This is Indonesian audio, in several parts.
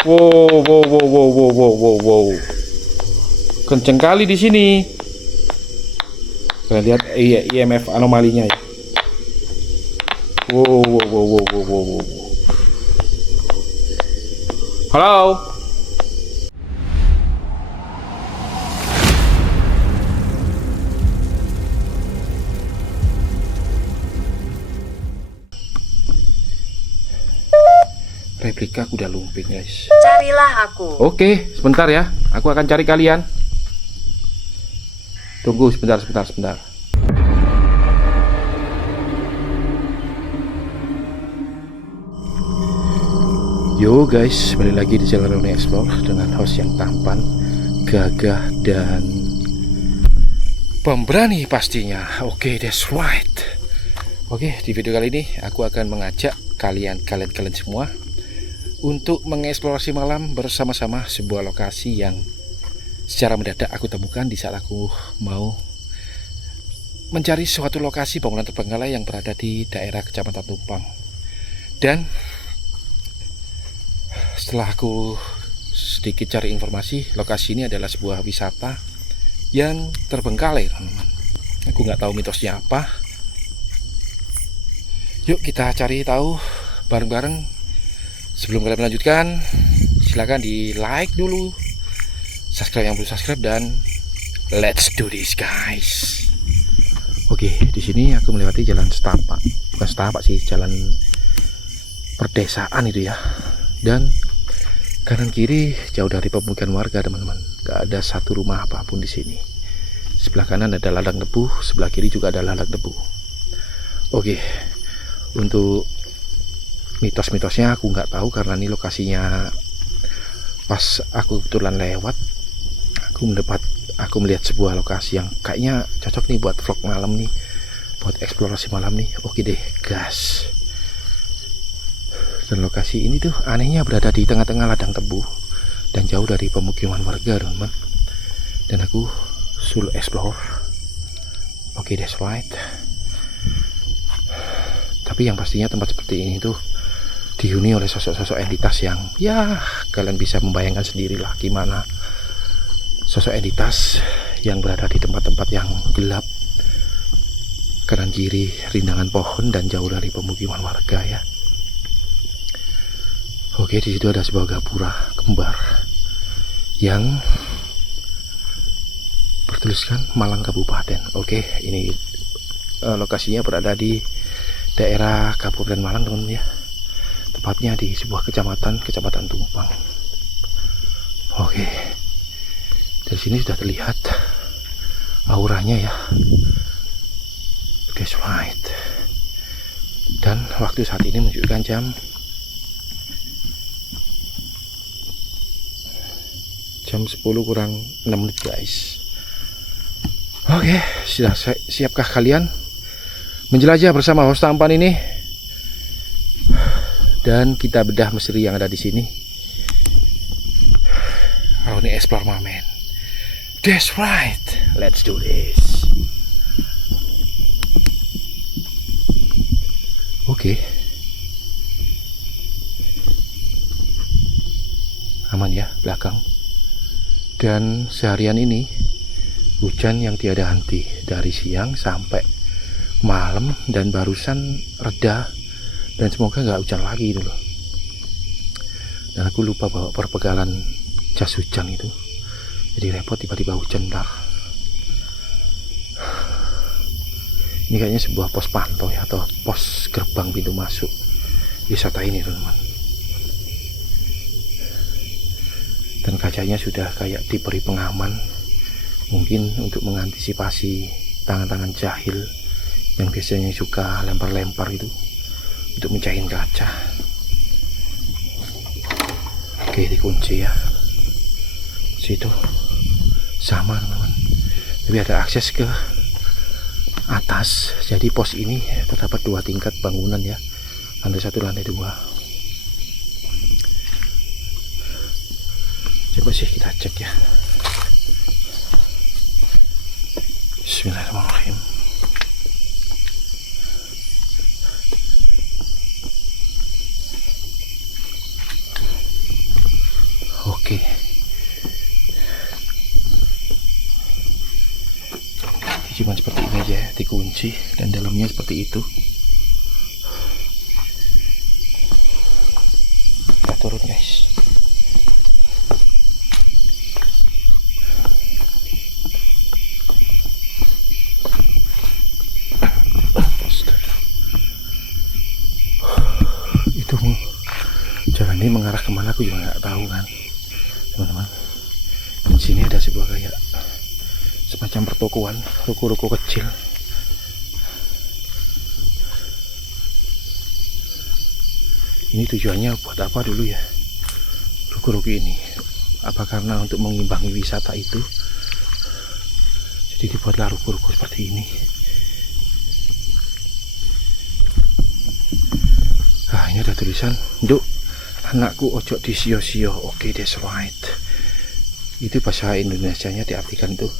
Wow, wow, wow, wow, wow, wow, wow, wow. Kenceng kali di sini. Kalian lihat IMF anomalinya ya. Wow, wow, wow, wow, wow, wow, wow. Halo. Replika kuda lumping, guys. Carilah aku. Oke, sebentar ya. Aku akan cari kalian. Tunggu sebentar. Yo guys, balik lagi di channel Reuni Explore dengan host yang tampan, gagah, dan pemberani pastinya. Oke, that's right. Oke, di video kali ini aku akan mengajak kalian semua untuk mengeksplorasi malam bersama-sama sebuah lokasi yang secara mendadak aku temukan di saat aku mau mencari suatu lokasi bangunan terbengkalai yang berada di daerah Kecamatan Tumpang. Dan setelah aku sedikit cari informasi, lokasi ini adalah sebuah wisata yang terbengkalai, teman-teman. Aku nggak tahu mitosnya apa. Yuk kita cari tahu bareng-bareng. Sebelum kalian melanjutkan, silakan di like dulu, subscribe yang belum subscribe, dan let's do this guys. Oke, di sini aku melewati jalan setapak, bukan setapak sih, jalan perdesaan itu ya. Dan kanan kiri jauh dari pemukiman warga, teman-teman. Gak ada satu rumah apapun di sini. Sebelah kanan ada ladang debu, sebelah kiri juga ada ladang debu. Oke, untuk mitos-mitosnya aku nggak tahu karena ini lokasinya pas aku kebetulan lewat. Aku melihat sebuah lokasi yang kayaknya cocok nih buat vlog malam nih, buat eksplorasi malam nih. Oke deh, gas. Dan lokasi ini tuh anehnya berada di tengah-tengah ladang tebu dan jauh dari pemukiman warga, teman-teman. Dan aku solo explore. Oke, that's right. Tapi yang pastinya tempat seperti ini tuh dihuni oleh sosok-sosok entitas yang ya kalian bisa membayangkan sendirilah gimana sosok entitas yang berada di tempat-tempat yang gelap, kanan kiri rindangan pohon dan jauh dari pemukiman warga ya. Oke, di situ ada sebuah gapura kembar yang bertuliskan Malang Kabupaten. Oke, ini lokasinya berada di daerah Kabupaten Malang, teman-teman ya. Tepatnya di sebuah kecamatan Tumpang. Oke, dari sini sudah terlihat auranya ya. That's right. Dan waktu saat ini menunjukkan jam 10 kurang 6 menit guys. Oke, sudah siapkah kalian menjelajah bersama host tampan ini? Dan kita bedah misteri yang ada di sini. Reuni Explore Mamen. That's right. Let's do this. Oke. Aman ya belakang. Dan seharian ini hujan yang tiada henti dari siang sampai malam, dan barusan reda. Dan semoga nggak hujan lagi itu loh. Dan aku lupa bawa perpegalan jas hujan itu, jadi repot tiba-tiba hujan ntar. Ini kayaknya sebuah pos pantau ya, atau pos gerbang pintu masuk wisata ini, teman-teman. Dan kacanya sudah kayak diberi pengaman, mungkin untuk mengantisipasi tangan-tangan jahil yang biasanya suka lempar-lempar itu untuk mencahin kaca. Oke, dikunci ya. Situ sama, teman-teman. Tapi ada akses ke atas. Jadi pos ini terdapat 2 tingkat bangunan ya. Lantai 1, lantai 2. Coba sih kita cek ya. Bismillahirrahmanirrahim. Oke. Cuma seperti ini aja, dikunci dan dalamnya seperti itu. Kita turun guys. Itu jalan ini mengarah kemana aku juga nggak tahu kan, teman-teman. Dan sini ada sebuah kayak semacam pertokoan, ruko-ruko kecil. Ini tujuannya buat apa dulu ya, ruko-ruko ini? Apa karena untuk mengimbangi wisata itu, jadi dibuatlah ruko-ruko seperti ini. Nah, ini ada tulisan, "Nduk, anakku ojo disio-sio." Oke, that's right. Itu bahasa Indonesianya diartikan tuh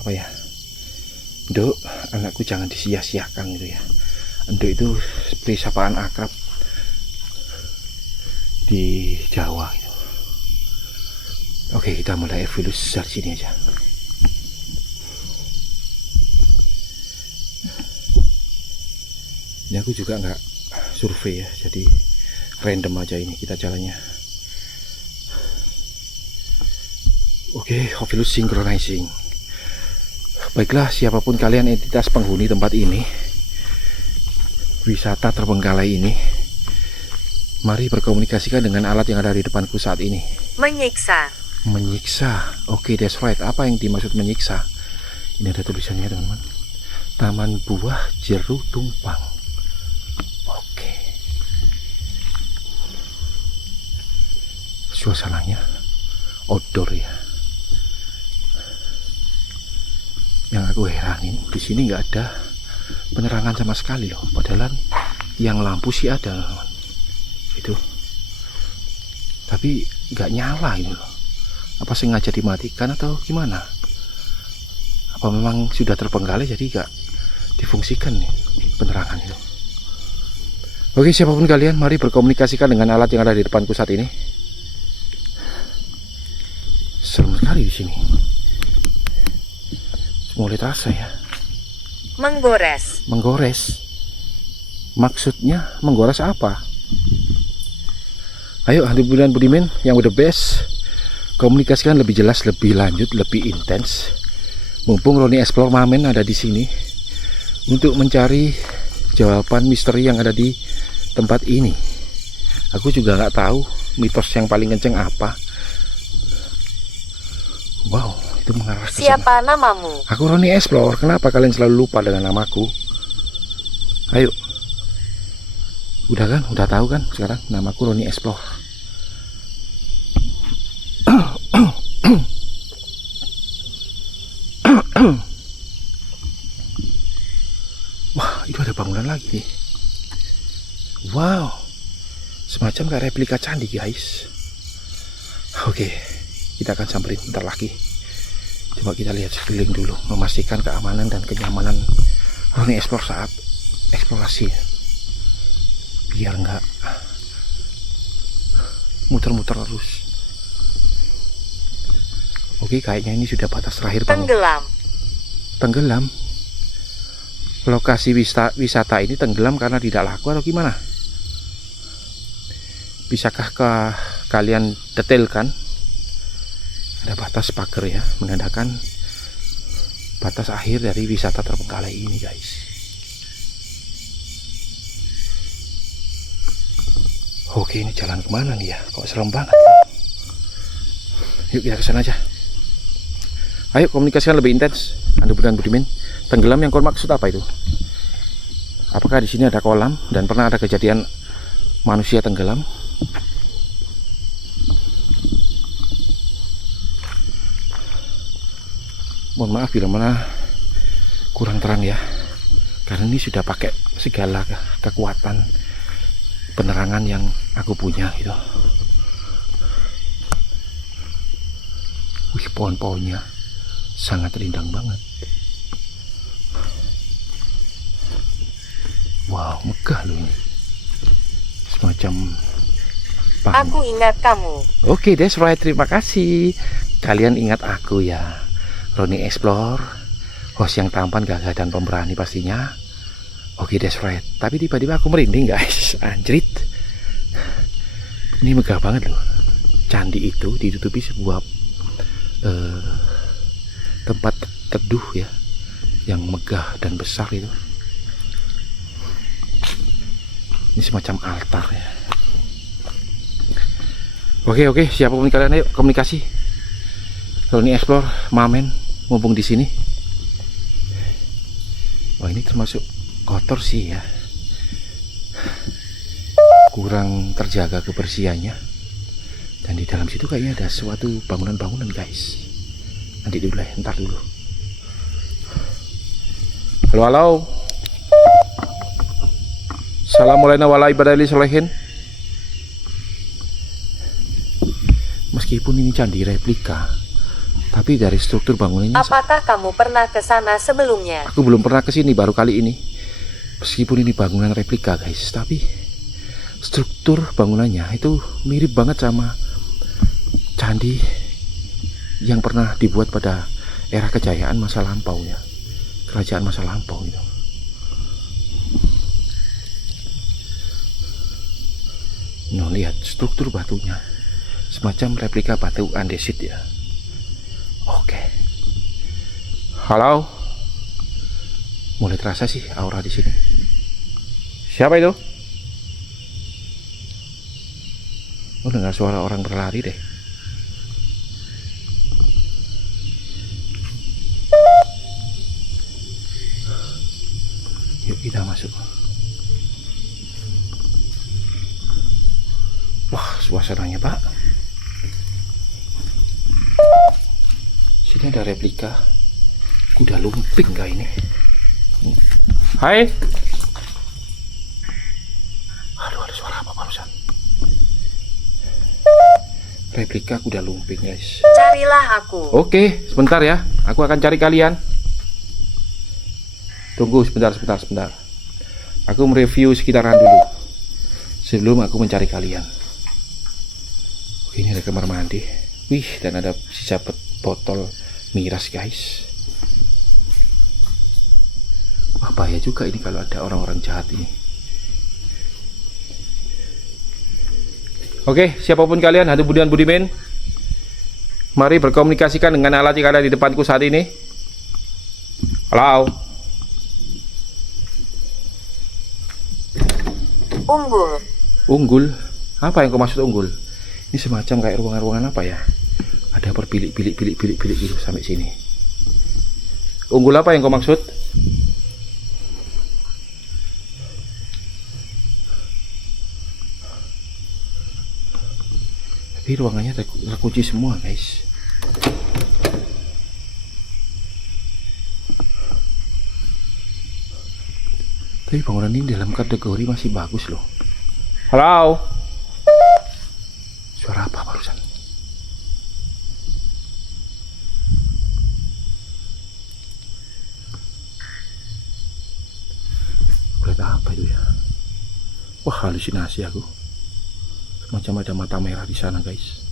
apa ya? Nduk, anakku jangan disia-siakan gitu ya. Nduk itu seperti sapaan akrab di Jawa gitu. Oke, kita mulai evolusi dari sini aja. Ini aku juga nggak survei ya, jadi random aja ini kita jalannya. Oke, Ovilus synchronizing. Baiklah, siapapun kalian entitas penghuni tempat ini, wisata terbengkalai ini, mari berkomunikasikan dengan alat yang ada di depanku saat ini. Menyiksa. Menyiksa. Oke, that's right. Apa yang dimaksud menyiksa? Ini ada tulisannya, teman-teman. Taman Buah Jeru Tumpang. Oke. Suasananya outdoor ya. Yang aku heranin di sini nggak ada penerangan sama sekali loh. Padahal yang lampu sih ada, teman. Itu. Tapi nggak nyala gitu loh. Apa sengaja dimatikan atau gimana? Apa memang sudah terbengkalai jadi nggak difungsikan nih penerangan itu? Oke, siapapun kalian, mari berkomunikasikan dengan alat yang ada di depanku saat ini. Serem sekali di sini. Mulai terasa ya. Menggores. Menggores. Maksudnya menggores apa? Ayo, Hantu Bulan Budimin yang the best, komunikasikan lebih jelas, lebih lanjut, lebih intens. Mumpung Roni Explore Mamen ada di sini untuk mencari jawaban misteri yang ada di tempat ini. Aku juga nggak tahu mitos yang paling kenceng apa. Wow, itu mengarah ke Siapa sana. namamu? Aku Roni Explore. Kenapa kalian selalu lupa dengan namaku? Ayo. Udah kan? Udah tahu kan sekarang namaku Roni Explore. Wah, itu ada bangunan lagi nih. Wow. Semacam kayak replika candi, guys. Oke, kita akan samperin bentar lagi. Coba kita lihat sekeliling dulu, memastikan keamanan dan kenyamanan Roni Explore saat eksplorasi, biar nggak muter-muter terus. Oke, kayaknya ini sudah batas terakhir. Tenggelam. Tenggelam. Lokasi wisata ini tenggelam karena tidak laku atau gimana? Bisakah kalian detailkan? Ada batas pagar ya, menandakan batas akhir dari wisata terbengkalai ini, guys. Oke, ini jalan kemana nih ya? Kok serem banget? Yuk kita kesana aja. Ayo, komunikasikan lebih intens. Hantu Bulan Budimin. Tenggelam yang kau maksud apa itu? Apakah di sini ada kolam dan pernah ada kejadian manusia tenggelam? Mohon maaf bila mana kurang terang ya, karena ini sudah pakai segala kekuatan penerangan yang aku punya gitu. Wih, pohon-pohonnya sangat rindang banget. Wow, megah loh ini. Semacam Aku ingat kamu. Oke, that's right. Terima kasih. Kalian ingat aku ya. Roni Explore, host yang tampan, gagah dan pemberani pastinya. Oke, that's right. Tapi tiba-tiba aku merinding, guys. Anjrit. Ini megah banget loh. Candi itu ditutupi sebuah tempat teduh ya, yang megah dan besar itu. Ini semacam altar ya. Oke, siapapun kalian, ayo komunikasi. Roni Explore, Mamen, mumpung di sini. Wah, ini termasuk kotor sih ya. Kurang terjaga kebersihannya. Dan di dalam situ kayaknya ada suatu bangunan-bangunan, guys. Nanti dulu ya, ntar dulu. Halo. Assalamualaikum warahmatullahi wabarakatuh. Meskipun ini candi replika, tapi dari struktur bangunannya. Apakah kamu pernah ke sana sebelumnya? Aku belum pernah ke sini, baru kali ini. Meskipun ini bangunan replika, guys, tapi struktur bangunannya itu mirip banget sama candi yang pernah dibuat pada era kejayaan masa lampau ya. Kerajaan masa lampau itu. Nah, lihat struktur batunya. Semacam replika batu andesit ya. Oke. Halo. Mulai terasa sih aura di sini. Siapa itu? Oh, dengar suara orang berlari deh. Yuk kita masuk. Wah, suasananya Pak. Sini ada replika kuda lumping kayak ini. Hai. Aduh, ada suara apa barusan? Replika kuda lumping, guys. Carilah aku. Oke, sebentar ya. Aku akan cari kalian. Tunggu sebentar. Aku mereview sekitaran dulu sebelum aku mencari kalian. Oke, ini ada kamar mandi. Wih, dan ada sisa botol miras, guys. Wah, bahaya juga ini kalau ada orang-orang jahat ini. Oke, siapapun kalian, hantu budiman budiman, mari berkomunikasikan dengan alat yang ada di depanku saat ini. Halo. Unggul? Apa yang kau maksud unggul? Ini semacam kayak ruangan-ruangan apa ya? Ada berbilik-bilik gitu sampai sini. Unggul apa yang kau maksud? Tapi ruangannya terkunci semua, guys. Tapi bangunan ini dalam kategori masih bagus loh. Halo. Suara apa barusan? Berita apa itu ya? Wah, halusinasi aku. Semacam ada mata merah di sana, guys.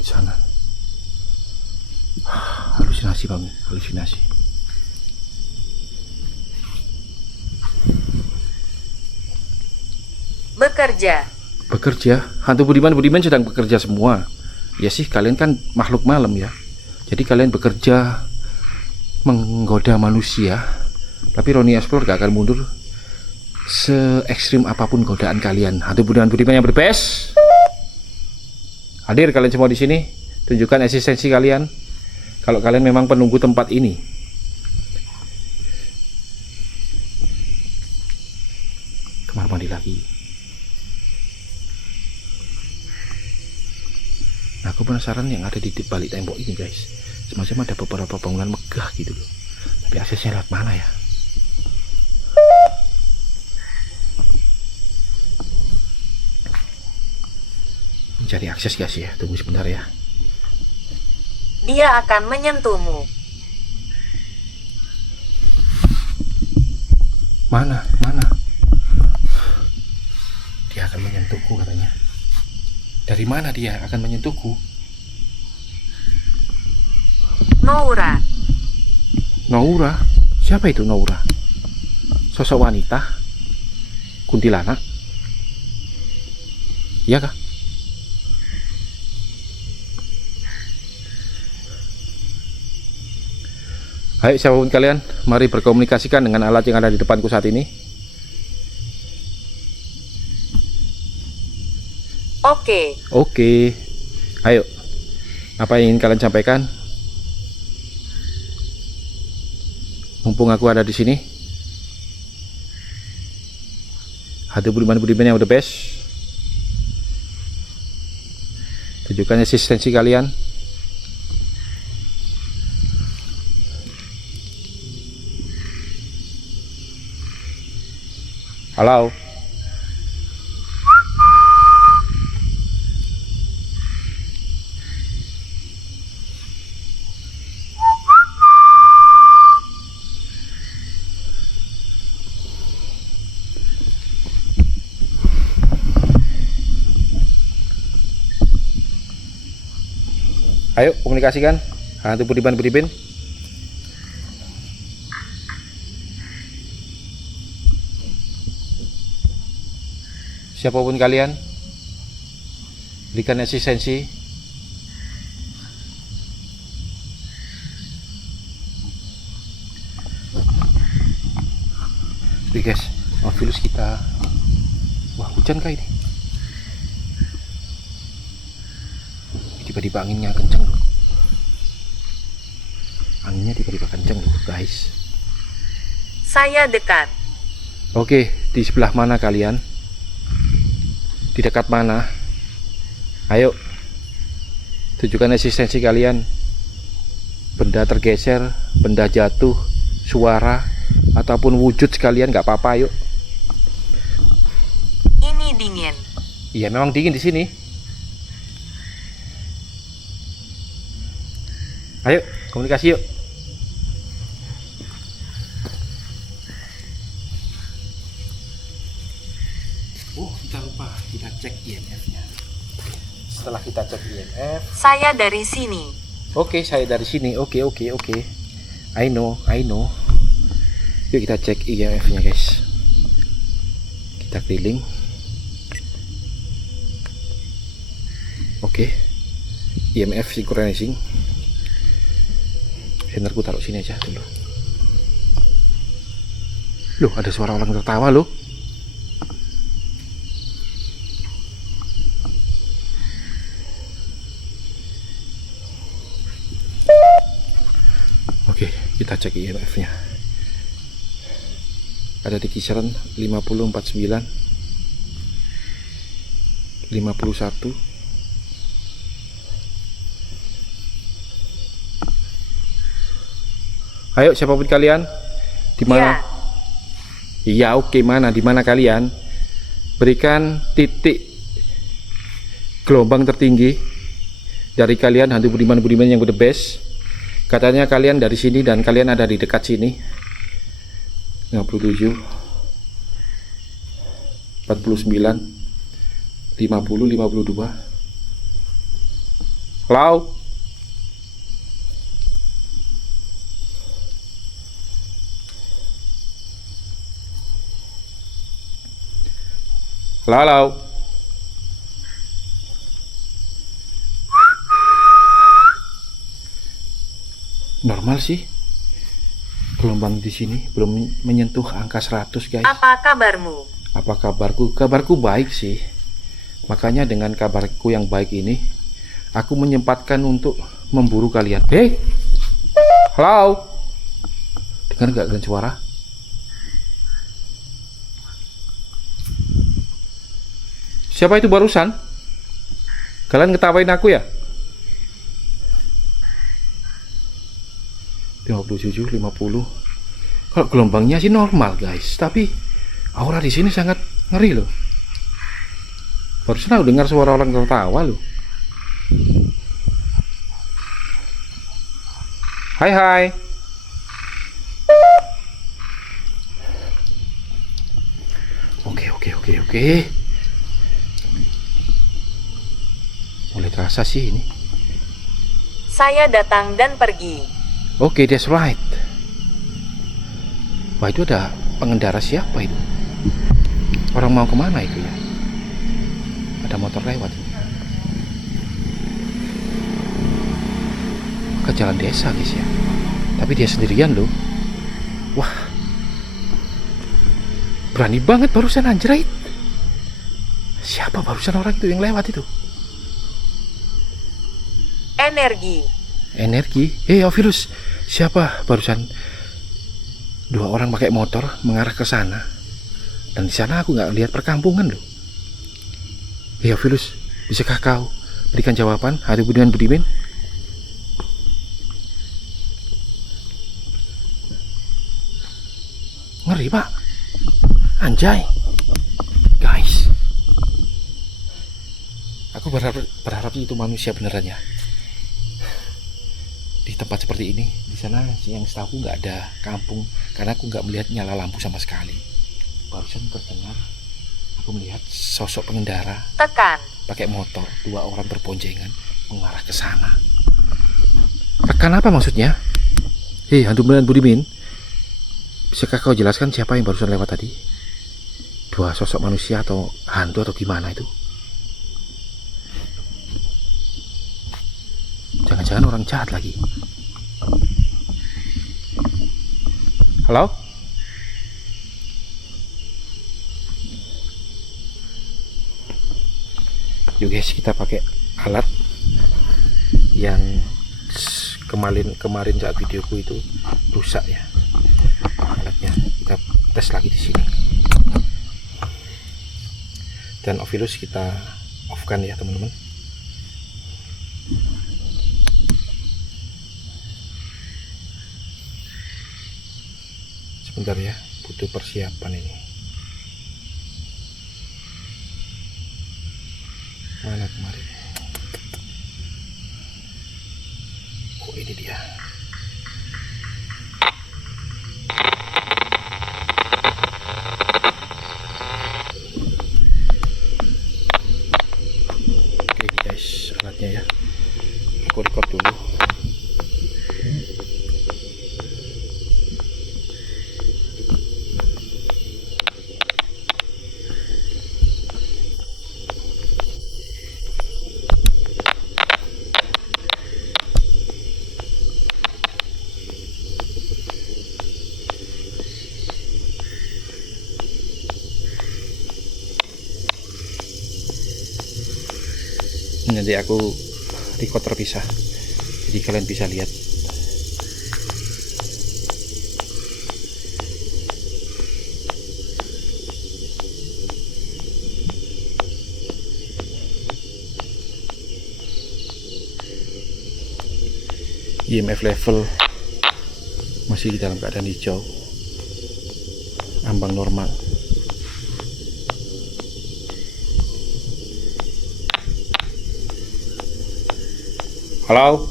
Di sana. Halusinasi banget, halusinasi. Bekerja. Hantu budiman sedang bekerja semua. Ya sih, kalian kan makhluk malam ya. Jadi kalian bekerja menggoda manusia. Tapi Roni Explore gak akan mundur se ekstrim apapun godaan kalian. Hantu budiman yang berbest. Hadir kalian semua di sini. Tunjukkan eksistensi kalian. Kalau kalian memang penunggu tempat ini. Kamar mandi lagi. Nah, aku penasaran yang ada di balik tembok ini, guys. Semacam ada beberapa bangunan megah gitu loh. Tapi aksesnya lewat mana ya? Mencari akses, guys ya. Tunggu sebentar ya. Dia akan menyentuhmu. Mana? Dia akan menyentuhku katanya. Dari mana dia akan menyentuhku? Noura. Noura? Siapa itu Noura? Sosok wanita? Kuntilanak? Iya kah? Ayo siapapun kalian, mari berkomunikasikan dengan alat yang ada di depanku saat ini. Oke. Oke. Ayo. Apa yang ingin kalian sampaikan? Mumpung aku ada di sini. Hantu budiman-budiman yang the best. Tunjukkan eksistensi kalian. Halo. Ayo komunikasikan hantu budiman-budiman. Siapapun kalian, berikan eksistensi. Oke guys, Nautilus kita. Wah, hujan kah ini? Tiba-tiba anginnya kenceng loh. Anginnya tiba-tiba kenceng loh guys. Saya dekat. Oke, di sebelah mana kalian? Di dekat mana? Ayo, tunjukkan eksistensi kalian. Benda tergeser, benda jatuh, suara, ataupun wujud sekalian, nggak apa-apa. Ayo. Ini dingin. Iya, memang dingin di sini. Ayo, komunikasi yuk. Kita lupa, kita cek IMF-nya. Setelah kita cek IMF, Saya dari sini. oke, saya dari sini. Oke. I know. Yuk kita cek IMF-nya guys. Kita keliling. Oke. IMF synchronizing. Senderku taruh sini aja dulu. Loh, ada suara orang tertawa loh. Oke, kita cek IMF-nya. Ada di kisaran 5049, 51. Ayo siapapun kalian, di mana? Iya, oke, mana? Di mana kalian? Berikan titik gelombang tertinggi dari kalian hantu budiman-budiman yang the best. Katanya kalian dari sini dan kalian ada di dekat sini. 57, 49, 50, 52. Halo? Halo? Normal sih. Gelombang di sini belum menyentuh angka 100, guys. Apa kabarmu? Apa kabarku? Kabarku baik sih. Makanya dengan kabarku yang baik ini, aku menyempatkan untuk memburu kalian. Hei! Halo? Dengar nggak kalian suara? Siapa itu barusan? Kalian ngetawain aku ya? 57, 50. Kalau gelombangnya sih normal guys, tapi aura di sini sangat ngeri loh. Barusan aku dengar suara orang tertawa loh. Hai. Oke. kerasa sih ini. Saya datang dan pergi. Oke, that's right. Wah, itu ada pengendara siapa itu? Orang mau kemana itu ya? Ada motor lewat. Ke jalan desa guys ya. Tapi dia sendirian loh. Wah, berani banget barusan anjrit. Siapa barusan orang itu yang lewat itu? Energi? Ovilus, siapa barusan? Dua orang pakai motor mengarah ke sana. Dan di sana aku nggak lihat perkampungan loh. Ovilus, bisakah kau berikan jawaban Hari Budiman Budimin? Ngeri pak, anjay, guys. Aku berharap itu manusia beneran ya. Di tempat seperti ini, di sana yang setahu nggak ada kampung, karena aku nggak melihat nyala lampu sama sekali. Barusan terdengar, aku melihat sosok pengendara Tekan. pakai motor, dua orang berboncengan mengarah ke sana. Tekan apa maksudnya? Hantu beneran Budimin, bisakah kau jelaskan siapa yang barusan lewat tadi? Dua sosok manusia atau hantu atau gimana itu? Jangan-jangan orang jahat lagi. Halo? Yuk guys, kita pakai alat yang kemarin saat videoku itu rusak ya. Alatnya kita tes lagi di sini. Dan Ovilus kita off kan ya teman-teman. Sebentar ya, butuh persiapan ini. Mana kemarin? Oh, ini dia. Oke guys, alatnya ya. Aku record dulu. Nanti aku record terpisah, jadi kalian bisa lihat. IMF level masih dalam keadaan hijau, ambang normal. Halo?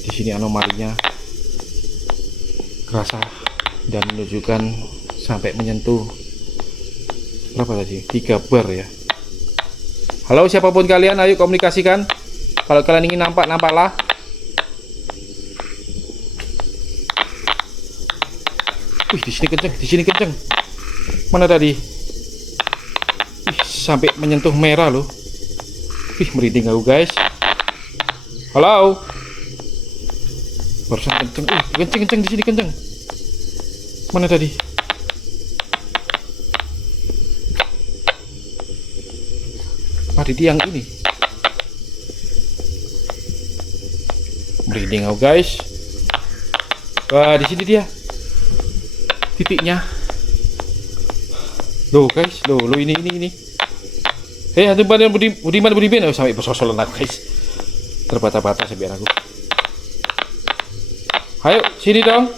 Di sini anomalinya kerasa dan menunjukkan sampai menyentuh berapa tadi? 3 bar ya. Halo siapapun kalian, ayo komunikasikan. Kalau kalian ingin nampaklah. Wih, di sini kenceng. Mana tadi? Wih, sampai menyentuh merah loh. Wih, merinding aku guys. Halo. Barusan kenceng, kenceng di sini kenceng. Mana tadi? Di tiang ini. Merinding aku guys. Wah, di sini dia. Titiknya. Loh guys, loh ini. Hantu Budiman, oh, sampai bersosolan aku guys. Terbata-bata biar aku. Ayo, sini dong.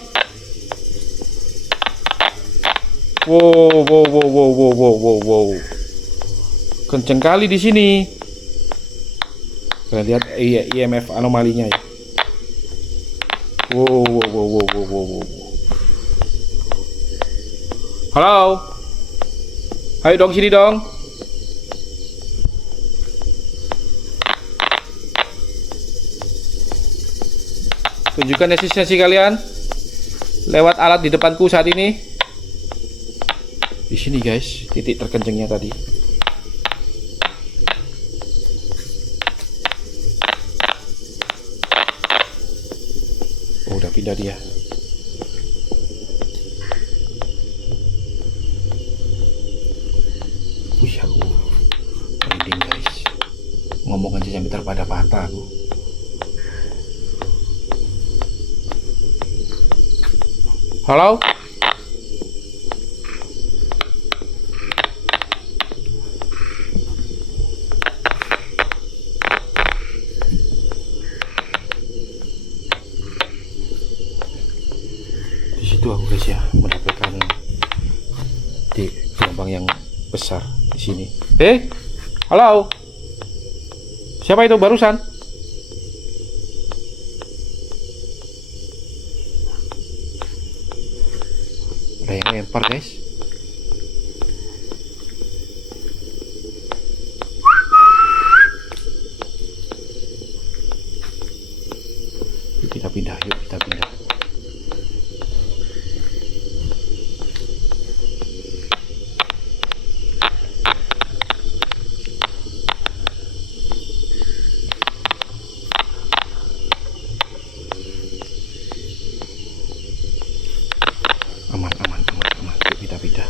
Wow. Kenceng kali di sini. Kalian lihat IMF anomalinya ya. Wow. Halo. Ayo dong sini dong. Tunjukkan eksistensi kalian lewat alat di depanku saat ini. Di sini guys, titik terkencengnya tadi. Oh, udah pindah dia. Wih, aku merinding guys. Ngomong aja sampai terpada-pada aku. Halo? Di situ aku guys ya, mendapatkan di gelombang yang besar di sini. Halo? Siapa itu barusan? Ada yang lempar guys. Yuk kita pindah. Aman. Yuk kita pindah.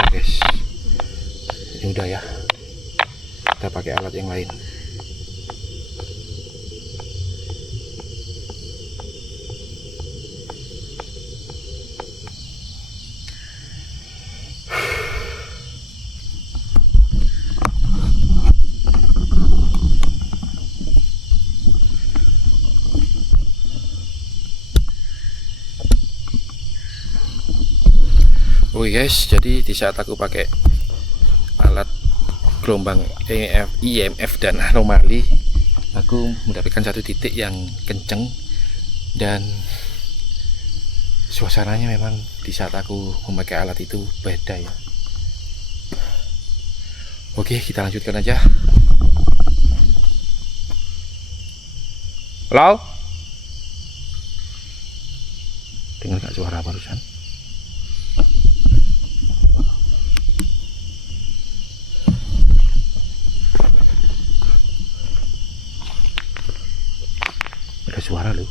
Oke guys, ini udah ya. Kita pakai alat yang lain. Oke guys, jadi di saat aku pakai alat gelombang IMF dan anomali, aku mendapatkan satu titik yang kenceng dan suasananya memang di saat aku memakai alat itu beda ya. Oke, kita lanjutkan aja. Halo? Dengar nggak suara barusan? Ada suara loh.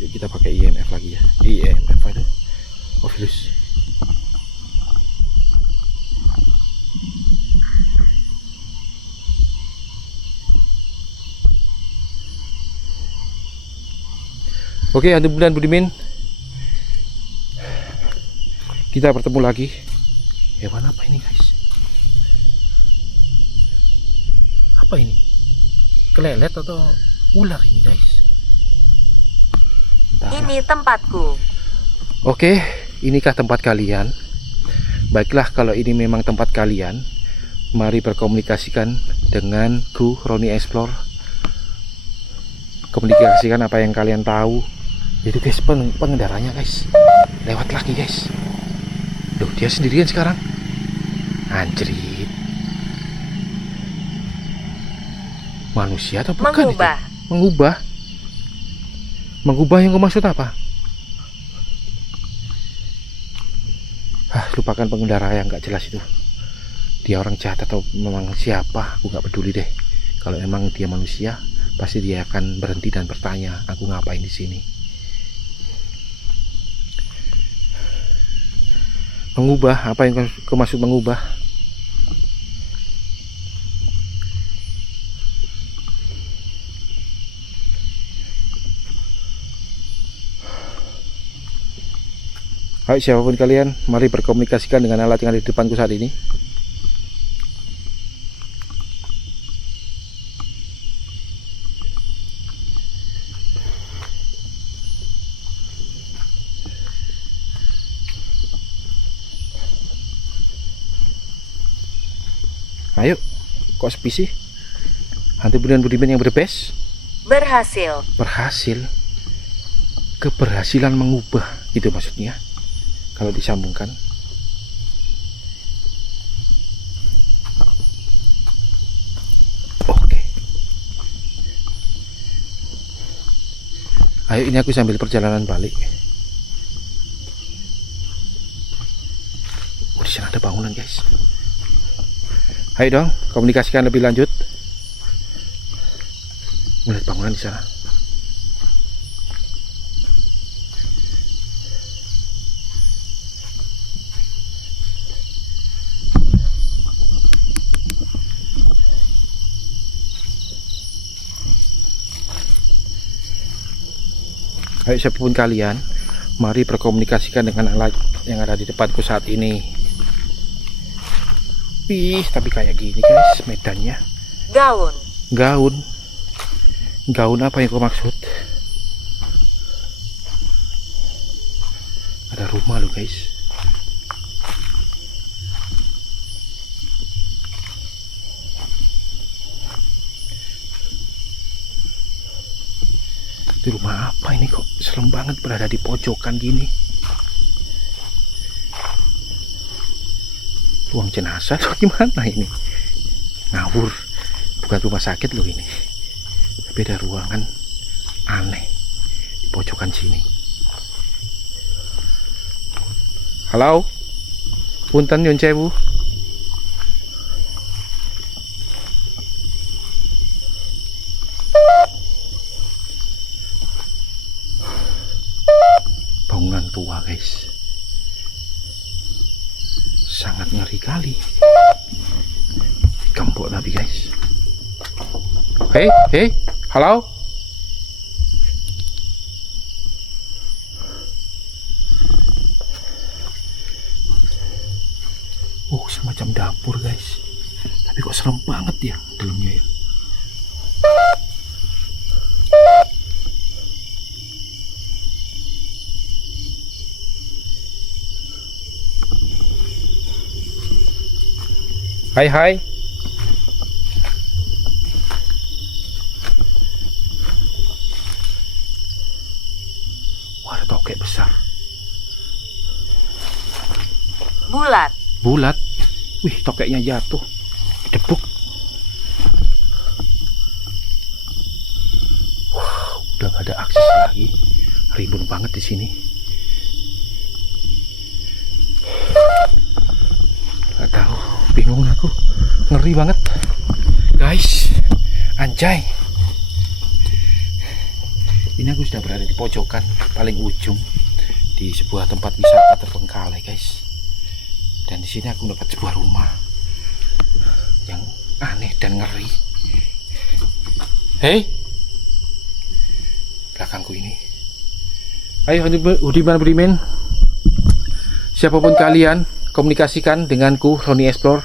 Yuk kita pakai IMF lagi ya. IMF itu Ovilus. Oke, hantu bulan Budimin, kita bertemu lagi. Hewan apa ini guys? Apa ini? Kelelet atau ular ini guys? Bentar. Ini tempatku. Oke, inikah tempat kalian? Baiklah, kalau ini memang tempat kalian, mari berkomunikasikan denganku, Roni Explore. Komunikasikan apa yang kalian tahu. Itu guys, pengendaranya guys lewat lagi guys. Loh, dia sendirian sekarang. Anjrit. Manusia atau bukan Mengubah. itu? Mengubah yang maksud apa? Lupakan pengendara yang nggak jelas itu. Dia orang jahat atau memang siapa, aku nggak peduli deh. Kalau emang dia manusia, pasti dia akan berhenti dan bertanya, aku ngapain di sini. Mengubah, apa yang kau maksud mengubah? Ayo siapapun kalian, mari berkomunikasikan dengan alat yang ada di depanku saat ini. Ayo, kok sepi sih? Hantu Budiman Budiman yang berbes? Berhasil. Berhasil? Keberhasilan mengubah, gitu maksudnya. Kalau disambungkan. Oke. Ayo, ini aku sambil perjalanan balik. Oh, di sana ada bangunan, guys. Ayo dong, komunikasikan lebih lanjut. Melihat bangunan di sana. Ayo siapapun kalian, mari berkomunikasikan dengan alat yang ada di depanku saat ini. Tapi kayak gini guys medannya. Gaun. Gaun. Gaun apa yang kau maksud? Ada rumah loh guys. Itu rumah apa ini, kok serem banget berada di pojokan gini. Ruang jenazah atau gimana ini? Ngawur. Bukan rumah sakit loh ini. Tapi ada ruangan aneh di pojokan sini. Halo? Punten nyun sewu. Bangunan tua guys. Sangat ngeri kali. Gembok tapi guys. Hei, halo? Oh, semacam dapur guys. Tapi kok serem banget ya dalamnya ya. Hai. Wah, ada tokek besar. Bulat. Bulat. Wih, tokeknya jatuh. Debuk. Wah, udah gak ada akses lagi. Ribut banget di sini. Gak tahu, bingung aku. Ngeri banget. Guys, anjay. Ini aku sudah berada di pojokan paling ujung di sebuah tempat wisata terbengkalai, guys. Dan di sini aku dapat sebuah rumah yang aneh dan ngeri. Hei, belakangku ini. Ayo Budiman Budiman, siapapun kalian, komunikasikan denganku, Roni Explore.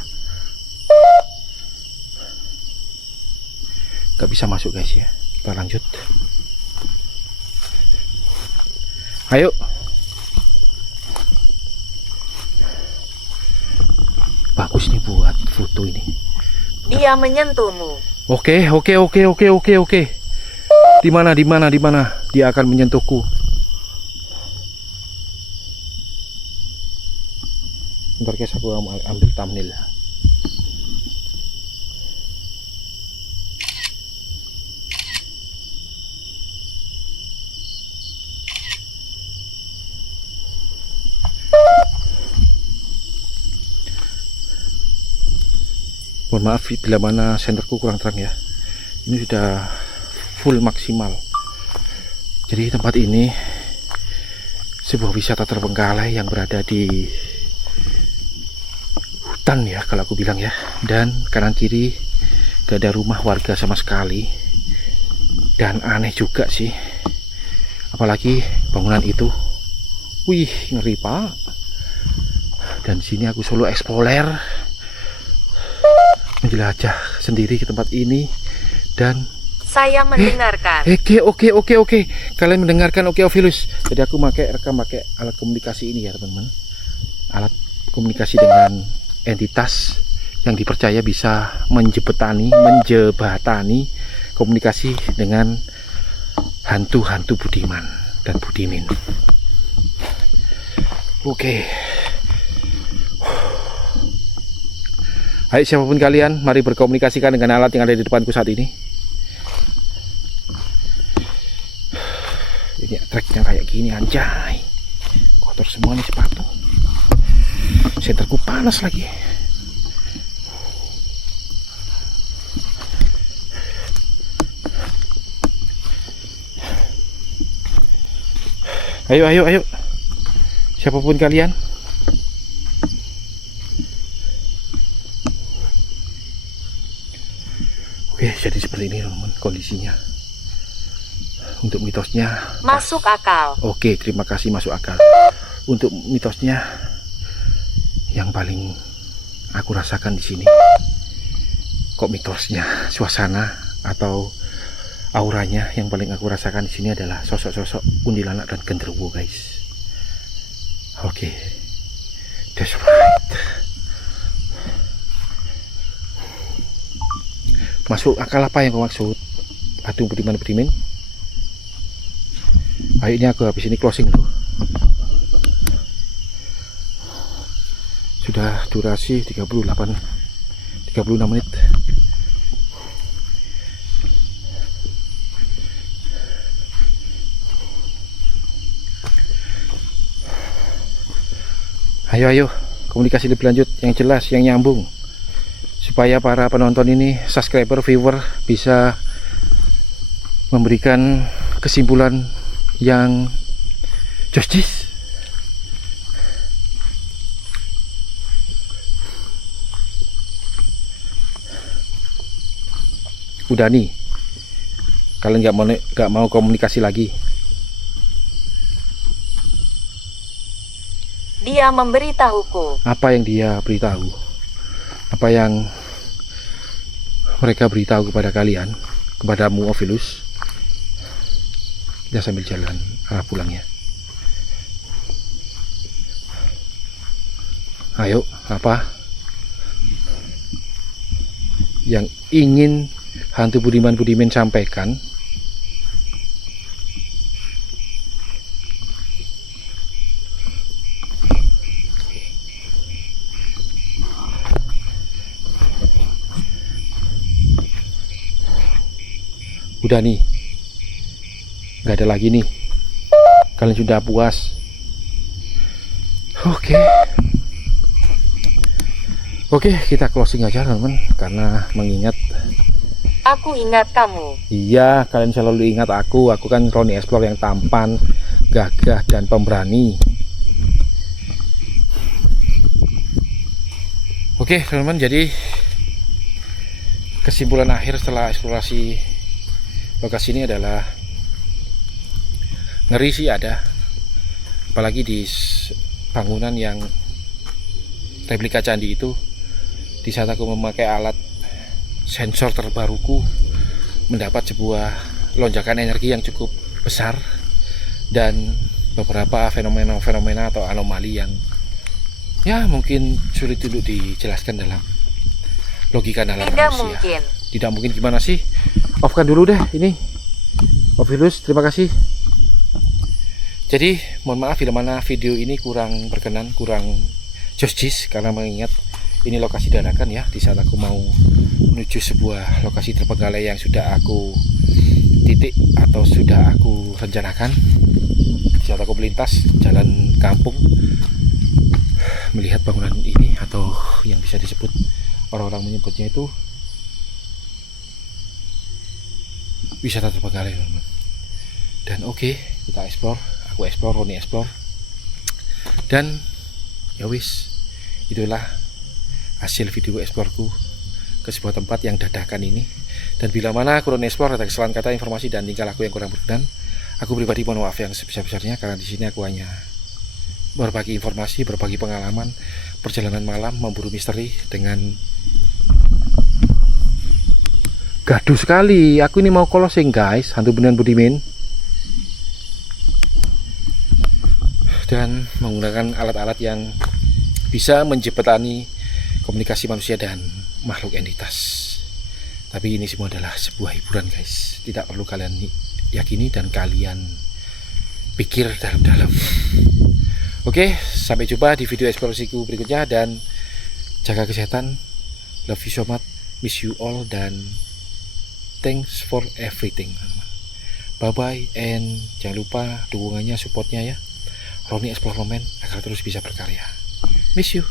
Gak bisa masuk guys ya. Kita lanjut. Ayo. Bagus nih buat foto ini. Dia menyentuhmu. Oke. Di mana dia akan menyentuhku. Bentar guys, aku ambil thumbnail. Mohon maaf bila mana senterku kurang terang ya. Ini sudah full maksimal. Jadi tempat ini sebuah wisata terbengkalai yang berada di hutan ya kalau aku bilang ya, dan kanan kiri gak ada rumah warga sama sekali. Dan aneh juga sih, apalagi bangunan itu, wih ngeri pak. Dan sini aku solo explorer, menjelajah sendiri ke tempat ini. Dan Saya mendengarkan. oke. Kalian mendengarkan oke Ovilus. Jadi aku rekam pakai alat komunikasi ini ya teman-teman. Alat komunikasi dengan entitas yang dipercaya bisa menjebatani komunikasi dengan hantu-hantu Budiman dan Budimin. Oke. Hai siapapun kalian, mari berkomunikasikan dengan alat yang ada di depanku saat ini. Ini treknya kayak gini anjay. Kotor semua nih sepatu. Senterku panas lagi. Ayo. Siapapun kalian. Oke, jadi seperti ini teman-teman kondisinya. Untuk mitosnya Masuk akal. Oke, terima kasih, masuk akal. Untuk mitosnya yang paling aku rasakan di sini, kok mitosnya, suasana atau auranya yang paling aku rasakan di sini adalah sosok-sosok kuntilanak dan genderuwo, guys. Oke, that's right. Masuk akal apa yang kau maksud? Aduh, Budimin. Ayo ini aku habis ini closing dulu. Sudah durasi 36 menit. Ayo komunikasi lebih lanjut yang jelas, yang nyambung, supaya para penonton ini, subscriber, viewer bisa memberikan kesimpulan yang jostis. Udah nih, kalian nggak mau komunikasi lagi. Dia memberitahuku. Apa yang dia beritahu? Apa yang mereka beritahu kepada kalian, kepadamu Ovilus? Kita sambil jalan arah pulangnya. Ayo, apa yang ingin hantu Budimin sampaikan? Udah nih, nggak ada lagi nih. Kalian sudah puas? Oke, kita closing aja teman-teman, karena mengingat Aku ingat kamu. iya, kalian selalu ingat aku kan Roni Explore yang tampan, gagah, dan pemberani. Oke teman-teman, jadi kesimpulan akhir setelah eksplorasi lokasi ini adalah ngeri sih ada, apalagi di bangunan yang replika candi itu. Di saat aku memakai alat sensor terbaruku, mendapat sebuah lonjakan energi yang cukup besar dan beberapa fenomena atau anomali yang ya mungkin sulit untuk dijelaskan dalam logika nalar Tidak manusia. mungkin. Tidak mungkin gimana sih? Off-kan dulu deh ini. Ovilus, terima kasih. Jadi mohon maaf bila mana video ini kurang berkenan, kurang jostis, karena mengingat ini lokasi dadakan ya, di saat aku mau menuju sebuah lokasi terbengkalai yang sudah aku titik atau sudah aku rencanakan. Di saat aku melintas jalan kampung, melihat bangunan ini, atau yang bisa disebut orang-orang menyebutnya itu wisata terbengkalai teman-teman. Dan oke, kita explore, aku explore, Roni explore. Dan ya wis, itulah hasil video eksplorku ke sebuah tempat yang dadakan ini. Dan bila mana aku Roni explore ada kesalahan kata, informasi dan tingkah laku yang kurang berkenan, aku pribadi mohon maaf yang sebesar-besarnya, karena di sini aku hanya berbagi informasi, berbagi pengalaman perjalanan malam memburu misteri dengan gaduh sekali. Aku ini mau closing guys, hantu beneran Budimin, dan menggunakan alat-alat yang bisa menjembatani komunikasi manusia dan makhluk entitas. Tapi ini semua adalah sebuah hiburan guys, tidak perlu kalian yakini dan kalian pikir dalam-dalam. Oke, sampai jumpa di video eksplorasiku berikutnya, dan jaga kesehatan, love you so much, miss you all, dan thanks for everything. Bye bye, and jangan lupa dukungannya, supportnya ya, Roni Explore Lomen, agar terus bisa berkarya. Miss you.